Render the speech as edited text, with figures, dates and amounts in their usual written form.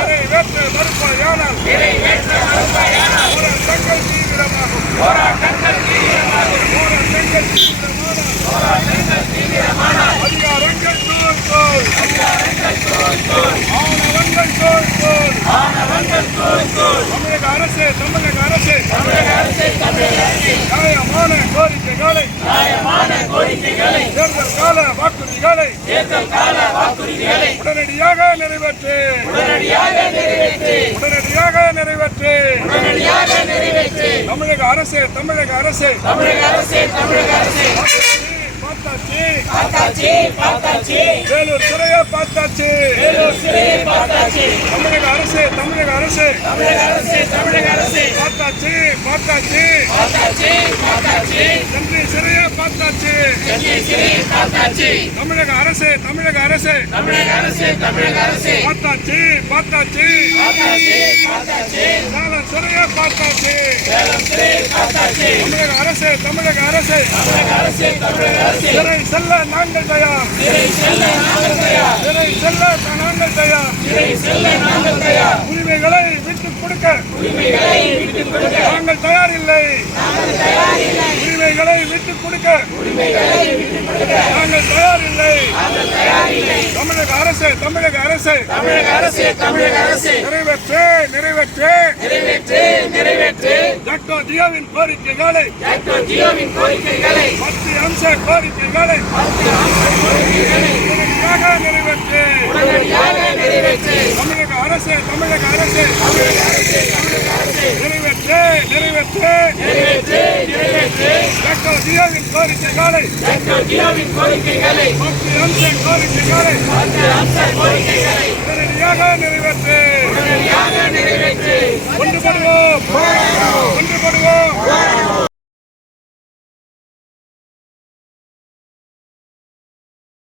நிறைவேற்ற மறுப்பாயானால் போராட்டங்கள் தீவிரமாகும். அதிகாரங்கள் தோல் ஆனவங்கள் தோல் தமிழக அரசு நியாயமான கோரிக்கைகளை தேர்தல் கால வாக்குறுதிகளை உடனடியாக நிறைவேற்று. தமிழக அரசு பார்த்தாச்சு. வேலூர் சிறையை பார்த்தாச்சு. தமிழக அரசு பார்த்தாச்சு. சென்னை சிறையை பார்த்தாச்சு. தமிழக அரசு பார்த்தாச்சு. சேலம் சிறையை பார்த்தாச்சு. தமிழக அரசு சிறை செல்ல நாங்கள் தயார். உரிமைகளை விட்டுக் கொடுக்க நாங்கள் தயாரில்லை. உரிமைகளை விட்டுக் கொடுக்க நாங்கள் தயாரில்லை. தமிழக அரசு நிறைவேற்று. டாக்டர் ஜியோவின் கோரிக்கைகளை மத்திய அம்ச கோரிக்கைகளை நிறைவேற்று. தமிழக அரசு நிறைவேற்று. டாக்டர் ஜியோவின் கோரிக்கைகளை மத்திய அம்ச கோரிக்கைகளை உடனடியாக நிறைவேற்று. ஒன்றுபடுவோம்.